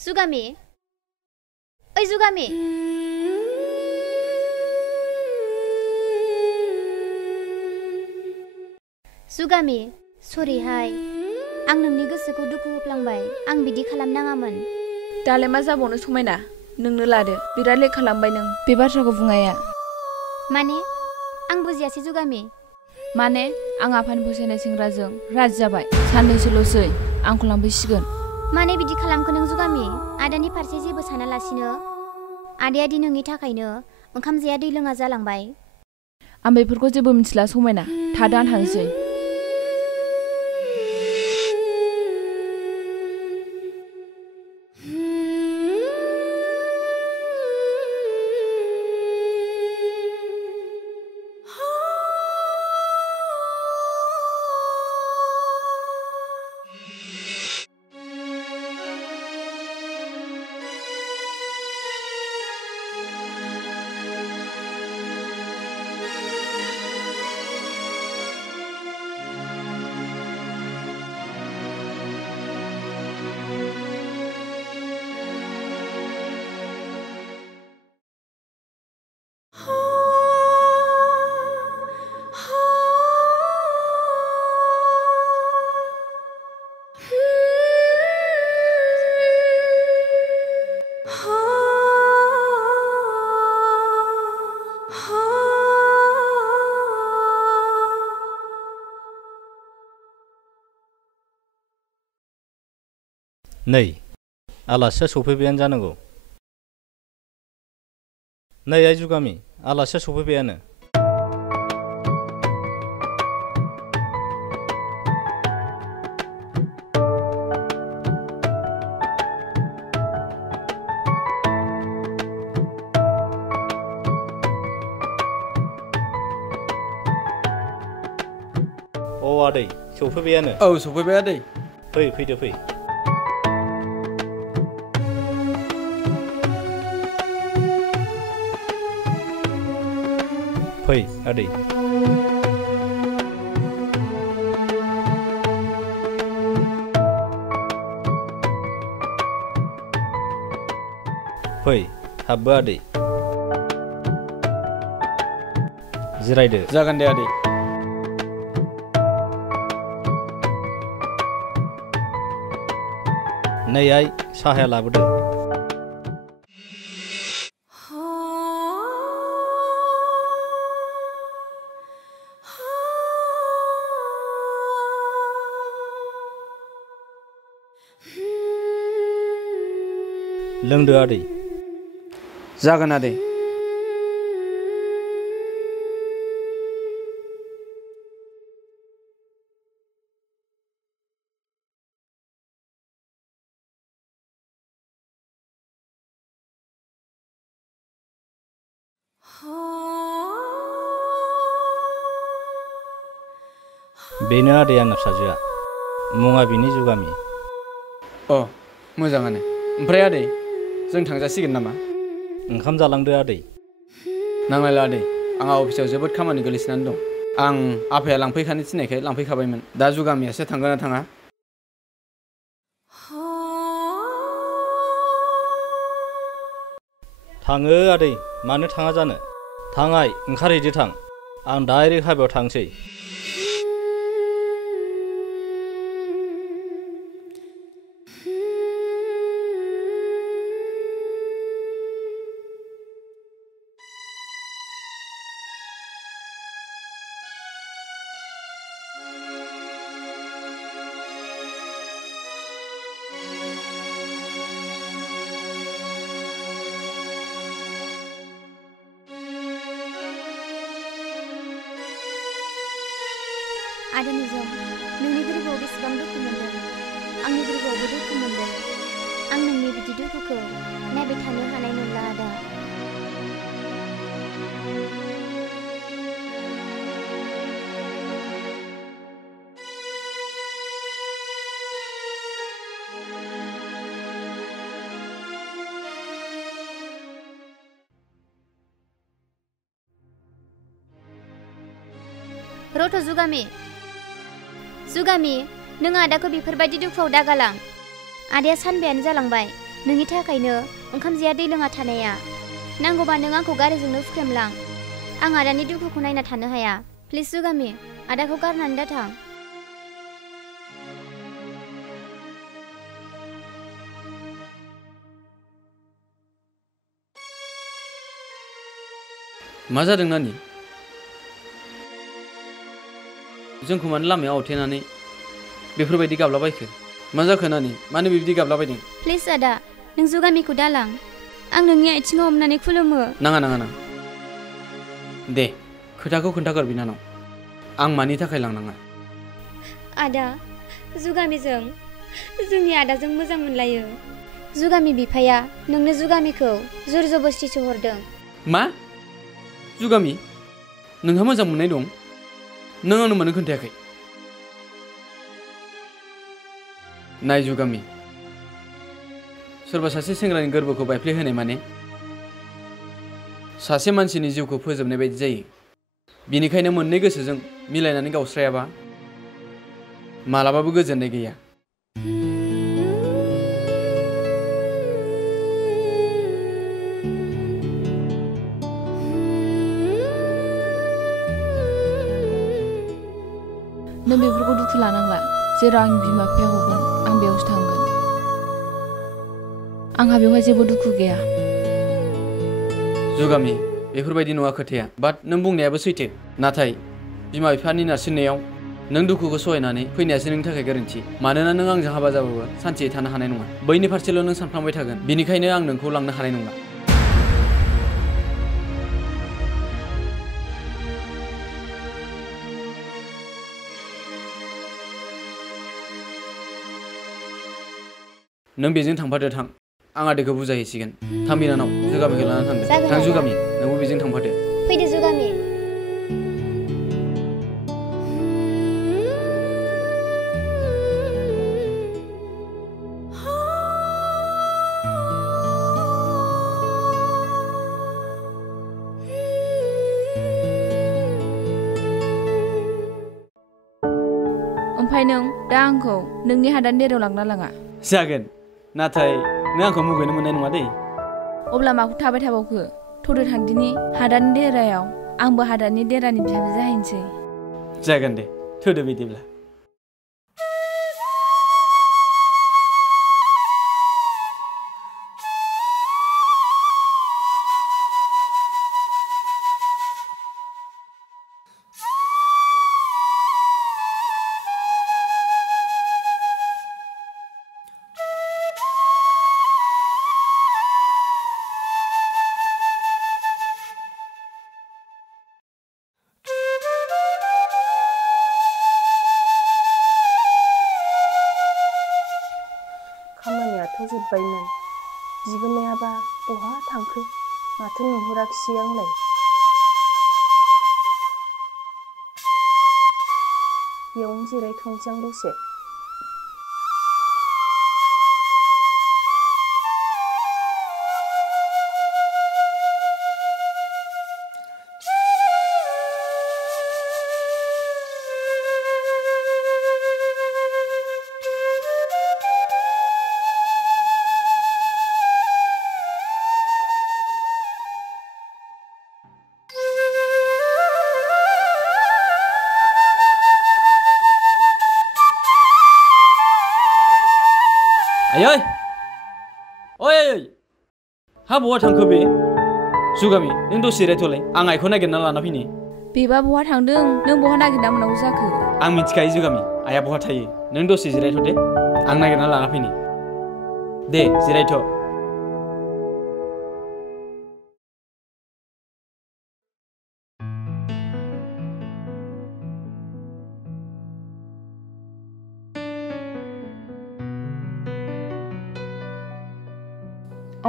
जुगामि ओइ जुगामि जुगामि सरिहाय आं नोंनि गोसोखौ दुखु होफ्लांबाय आं बिदि खालामनाङामोन दालाय मा जाबावनो समायना नोंनो लादो बिराद लेट खालामबाय नों बे बाथ्राखौ बुंनाया माने आं बुजियासै जुगामि माने आं आफानि फसायनाय सेंग्राजों राजि जाबाय साननैसोल'सै आंखौ लांफैसिगोन माने बिदि खालामखो नों जुगामि आदानि फारसे जेबो सानालासिनो आदाया दि नोंनि थाखायनो ओंखाम जाया दै लोङा जालांबाय आं बेफोरखौ जेबो मिथिला समायना थादो आं थांसै नै आलासिया सफैबायानो जानांगौ नै आइ जुगामि आलासिया सफैबायानो औ आदै सफैबायानो औ सफैबाय आदै फैदो फै आदै फै हाबबो आदै जिरायदो जागोन दे आदै नै आइ साहाया लाबोदो लोंदो आदै जागोन आदै बेनो आदै आंना फिसाजोआ मुङा बिनि जुगामि अ मोजाङानो ओमफ्राय आदै जों थांजासिगोन नामा ओंखाम जालांदो आदै नांलायला आदै आंहा अफिसाव जोबोद खामानि गोलैसोनानै दं आं आफाया लांफैखानो थिननायखाय लांफैखाबायमोन दा जुगामियासो थांगोन ना थाङा थाङो आदै मानो थाङा जानो थां आइ ओंखारहैदो थां आं डाइरेक्ट हाबायाव थांसै आदानिजों नोंनि गोरबोआव बेसेबां दुखु मोनदों आंनि गोरबोआवबो दुखु मोनदों आं नोंनि बिदि दुखुखौ नायबाय थानो हानाय नंला आदा रथ' जुगामि जुगामि नों आदाखौ बेफोरबायदि दुखुआव दागालां आदाया सानबायानो जालांबाय नोंनि थाखायनो ओंखाम जाया दै लोङा थानाया। नांगौबा नों आंखौ गारिजोंनो फुख्रेमलां। आं आदानि दुखुखौ नायना थानो हाया। प्लिज जुगामि, आदाखौ गारनानै दाथां। मा जादों नानि? जोंखौ मानो लामायाव आवथेनानै बेफोरबायदि गाबलाबायखो? मा जाखो नानि? मानो बिब्दि गाबलाबायदों? प्लिज आदा, नों जुगामिखौ दालां। आं नोंनि आथिङाव हमनानै खुलुमो। नाङा नाङा नाङा। दे खोथाखौ खोन्थागोर बिनानाव। आं मानि थाखाय लांनाङा? आदा, जुगामिजों जोंनि आदाजों मोजां मोनलायो। जुगामि बिफाया नोंनो जुगामिखौ जुर जबस्तिसो हरदों। मा? जुगामि, नोंहा मोजां मोननाय दं? नों आंनो मानो खोन्थायाखै? नाय जुगामि, सोरबा सासे सेंग्रानि गोर्बोखौ बायफ्लेहोनाय माने सासे मानसिनि जिउखौ फोजोबनाय बायदि जायो। बिनिखायनो मोननै गोसोजों मिलायनानै गावस्रायाबा मालाबाबो गोजोननाय गैया। नों बेफोरखौ दुखु लानांला। जेराव आंनि बिमा बिफाया हरगोन आं बेयावसो थांगोन। आंहा बेवहाय जेबो दुखु गैया। जुगामि, बेफोरबायदि नङा खोथाया। बाट नों बुंनायाबो सैथो। नाथाय बिमा बिफानि नारसिननायाव नों दुखुखौ सहायनानै फैनायासो नोंनि थाखाय गोरोन्थि। मानोना नों आंजों हाबा जाबाबो सान्थियै थानो हानाय नङा। बैनि फारसेल' नों सानफ्लांबाय थागोन। बिनिखायनो आं नोंखौ लांनो हानाय नंला। नों बेजों थांफादो थां। आं आदैखौ बुजायहैसिगोन। थां बिनानाव, जुगामिखौ लानानै थांदो। थां जुगामि, नोंबो बेजों थांफादो। फैदो जुगामि। ओमफ्राय नों दा आंखौ नोंनि हादान देरायाव लांना लाङा? जागोन, नाथाय नों आंखौ मुगैनो मोननाय नङा दै। अब्ला माखौ थाबाय थाबावखो? थौदो थांदिनि हादाननि देरायाव। आंबो हादाननि देरानि बिहामजो जाहैनोसै। जागोन दे, थौदो बिदिब्ला। खामानियाथ' जोब्बायमोन। बिगोमायाबा बहा थांखो? माथो नुहुराखिसै आंलाय। बेयावनो जिरायथ'नोसै आं दसे। आयै! ओइ! हा बहा थांखो बे? जुगामि, नों दसे जिरायथ'लाय। आं आइखौ नागिरना लाना फैनि। बेबा बहा थांदों? नों बहा नागिरना मोननांगौ जाखो? आं मिथिखायो जुगामि, आइया बहा थायो। नों दसे जिरायथ' दे। आं नागिरना लाना फैनि। दे जिरायथ'।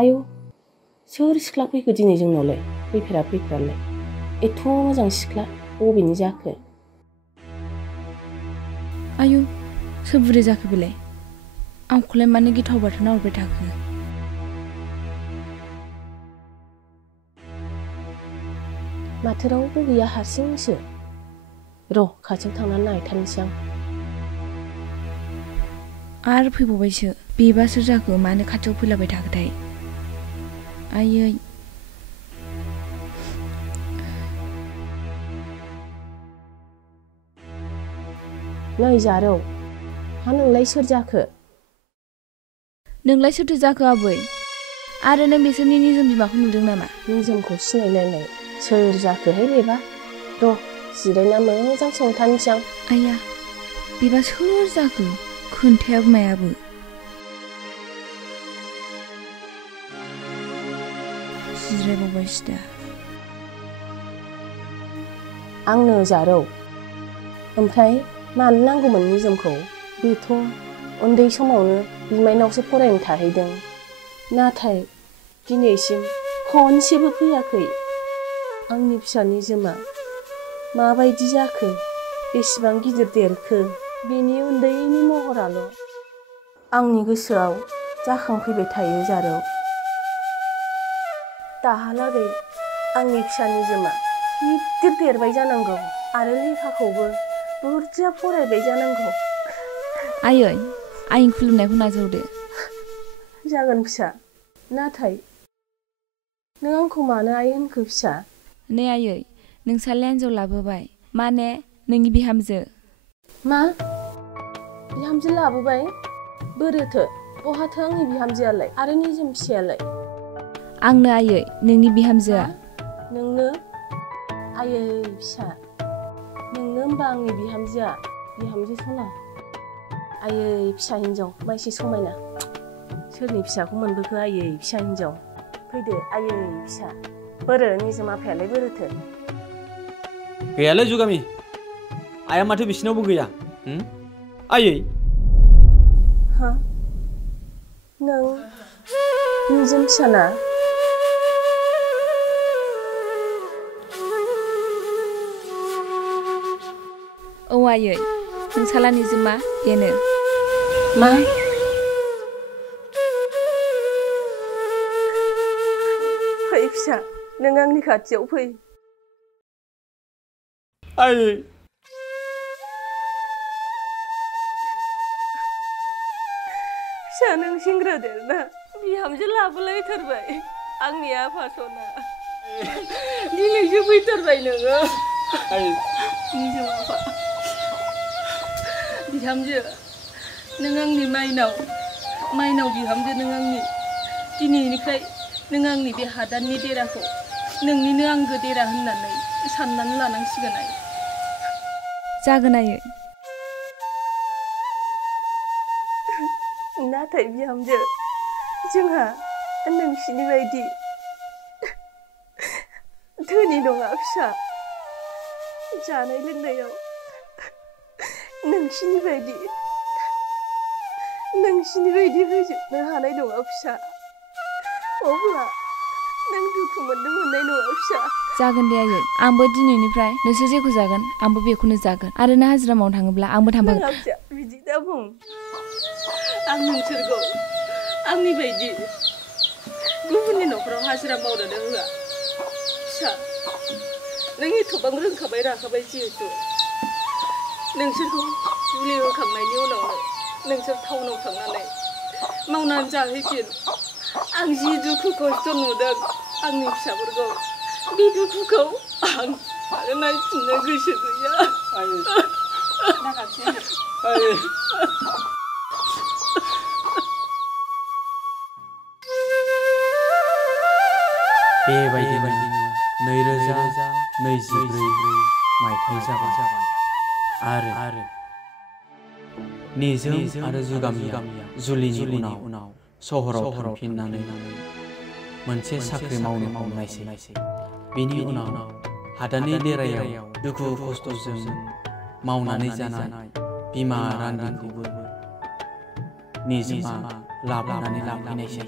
आयौ, सोर सिख्ला फैखो दिनै जोंनावलाय? फैफेरालाय। एथ' मोजां सिख्ला बबेनि जाखो? आयु, सोर बुरै जाखो बेलाय? आंखौलाय मानो गिथाव बाथाव नाहरबाय थाखो? माथो रावबो गैया, हारसिंसो। र' खाथियाव थांनानै नायथारनोसै आं। आरो फैबावबायसो बेबा सोर जाखो मानो खाथियाव फैलाबाय थाखोथाय आयै नै जारौ हा नोंलाय सोर जाखो नोंलाय सोरथो जाखो आबै आरो नों बिसोरनि निजोम बिमाखौ नुदों नामा निजोमखौ सिनायलायनाय सोर जाखोहाय बेबा र' जिरायना मोजां सोंथानोसै आं आया बेबा सोर जाखो खोन्थायाबो मायाबो जिरायबावबायसो दा आंनो जारौ ओमफ्राय मानो नांगौमोन निजोमखौ बेथ' उन्दै समावनो बिमायनावसो फरायनो थाहैदों नाथाय दिनैसिम खनसेबो फैयाखै आंनि फिसा निजोमा माबायदि जाखो बेसेबां गिदिर देरखो बेनि उन्दैनि महराल' आंनि गोसोआव जाखांफैबाय थायो जारौ दाहालागै आंनि फिसा निजोमा गिदिर देरबाय जानांगौ आरो लेखाखौबो बुरजा फरायबाय जानांगौ आयै आइनि खुलुमनायखौ नाजावदो जागोन फिसा नाथाय नों आंखौ मानो आइ होनखो फिसा नै आयै नोंसालाय हिनजाव लाबोबाय माने नोंनि बिहामजो मा बिहामजो लाबोबाय बोरोथो बहाथो आंनि बिहामजोआलाय आरो निजोम फिसायालाय आंनो आयै नोंनि बिहामजोआ नोंनो आयै फिसा नोंनो होनबा आंनि बिहामजोआ बिहामजो सना आयै फिसा हिन्जाव मायसे समायना सोरनि फिसाखौ मोनबोखो आयै फिसा हिन्जाव फैदो आयै फिसा बोरो निजोम आफायालाय बोरोथो गैयालै जुगामि आइया माथो बिसिनावबो गैया आयै हा नों निजोम फिसाना औ आयै नोंसाला निजोमा बेनो मा फै फिसा नों आंनि खाथियाव फै आयै फिसा नों सेंग्रा देरना बिहामजो लाबोलायथारबाय आंनि आफा सना दिनैसो फैथारबाय नोङो निजोम आफा बिहामजो नों आंनि माइनाव बिहामजो नों आंनि दिनैनिफ्राय नों आंनि बे हादाननि देराखौ नोंनिनो आंगो देरा होननानै साननानै लानांसिगोन आइ जागोन आयै नाथाय बिहामजो जोंहा नोंसिनि बायदि धोनि नङा फिसा जानाय लोंनायाव नोंसिनि बायदि होजोबनो हानाय नङा फिसा अब्ला नों दुखु मोननो मोननाय नङा फिसा जागोन दे आयै आंबो दिनैनिफ्राय नोंसोर जेखौ जागोन आंबो बेखौनो जागोन आरो ना हाजिरा मावनो थाङोब्ला आंबो थांफागोन फिसा बिदि दा बुं आं नोंसोरखौ आंनि बायदि गुबुननि न'खराव हाजिरा मावनोनो होआ फिसा नों एथ'बां रोंखाबाय राखाबाय जिहेतु नोंसोरखौ जुलि होखांनायनि उनावनो नोंसोर टाउनाव थांनानै मावनानै जाहैफिन आं जि दुखु खस्थ' नुदों आंनि फिसाफोरखौ बे दुखुखौ आं आरो नायफिननो गोसो गैया बेबायदिनो 2024 मायथाइ जाबाय आरो निजोम आरो जुगामिया जुलिनि उनाव सहराव थांफिननानै मोनसे साख्रि मावनो हमनायसै बेनि उनाव हादाननि देरायाव दुखु खस्थ'जों मावनानै जानाय बिमा रान्दिखौबो निजोमा लाबोनानै लाफैनायसै